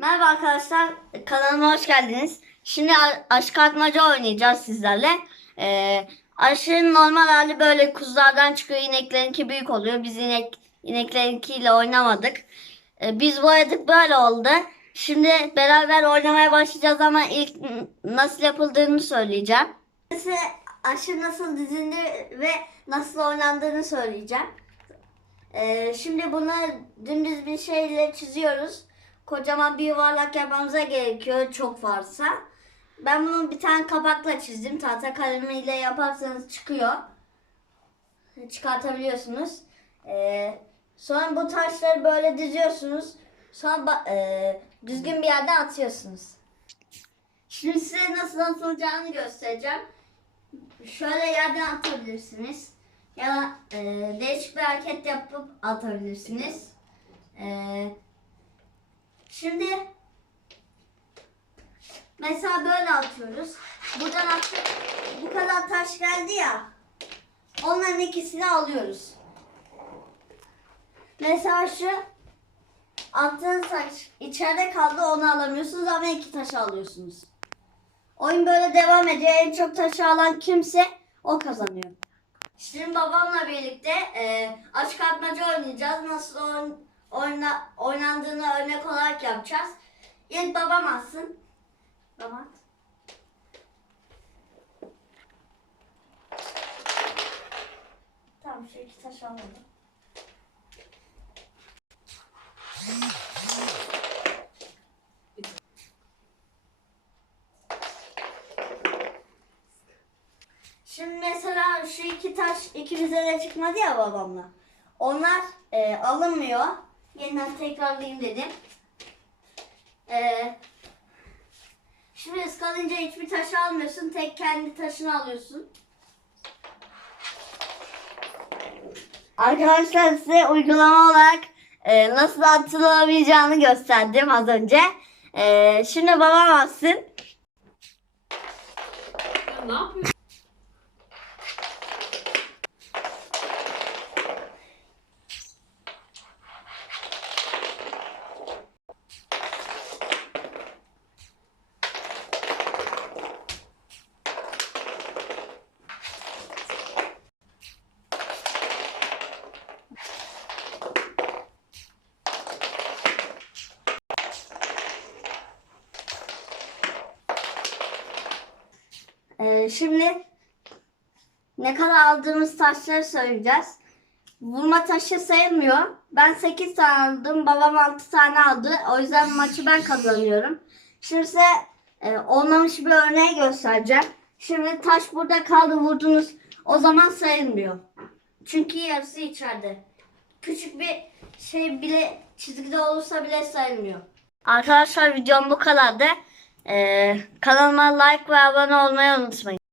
Merhaba arkadaşlar, kanalıma hoş geldiniz. Şimdi aşk atmaca oynayacağız sizlerle. Ee, aşığın normal hali böyle kuzulardan çıkıyor, ineklerinki büyük oluyor. Biz inek ineklerinkiyle oynamadık. Ee, biz boyadık böyle oldu. Şimdi beraber oynamaya başlayacağız ama ilk nasıl yapıldığını söyleyeceğim. Size aşı nasıl dizildi ve nasıl oynandığını söyleyeceğim. Ee, şimdi bunu dümdüz bir şeyle çiziyoruz. Kocaman bir yuvarlak yapmamıza gerekiyor çok varsa. Ben bunu bir tane kapakla çizdim. Tahta kalemiyle yaparsanız çıkıyor. Çıkartabiliyorsunuz. Ee, sonra bu taşları böyle diziyorsunuz. Sonra e, düzgün bir yerden atıyorsunuz. Şimdi size nasıl atılacağını göstereceğim. Şöyle yerden atabilirsiniz. Ya da e, değişik bir hareket yapıp atabilirsiniz. E, şimdi mesela böyle atıyoruz. Buradan attık. Bu kadar taş geldi ya. Onların ikisini alıyoruz. Mesela şu attığınız taş içeride kaldı onu alamıyorsunuz ama iki taşı alıyorsunuz. Oyun böyle devam ediyor. En çok taşı alan kimse o kazanıyor. Şimdi babamla birlikte e, aşk atmaca oynayacağız. Nasıl oyn- oyna, oynandığını örnek olarak yapacağız. İlk babam atsın. Babam. Tamam şu iki taş almadım. Şimdi mesela şu iki taş ikimize de çıkmadı ya babamla. Onlar e, alınmıyor. Yeniden tekrarlayayım dedim. E, şimdi ıskalınca hiçbir taş almıyorsun. Tek kendi taşını alıyorsun. Arkadaşlar size uygulama olarak e, nasıl atılamayacağını gösterdim az önce. E, şimdi babam atsın. Ya ne yapıyorsun? Ee, şimdi ne kadar aldığımız taşları söyleyeceğiz. Vurma taşı sayılmıyor. Ben 8 tane aldım. Babam 6 tane aldı. O yüzden maçı ben kazanıyorum. Şimdi size e, olmamış bir örneği göstereceğim. Şimdi taş burada kaldı vurdunuz. O zaman sayılmıyor. Çünkü yarısı içeride. Küçük bir şey bile çizgide olursa bile sayılmıyor. Arkadaşlar videom bu kadardı. Ee, kanalıma like ve abone olmayı unutmayın.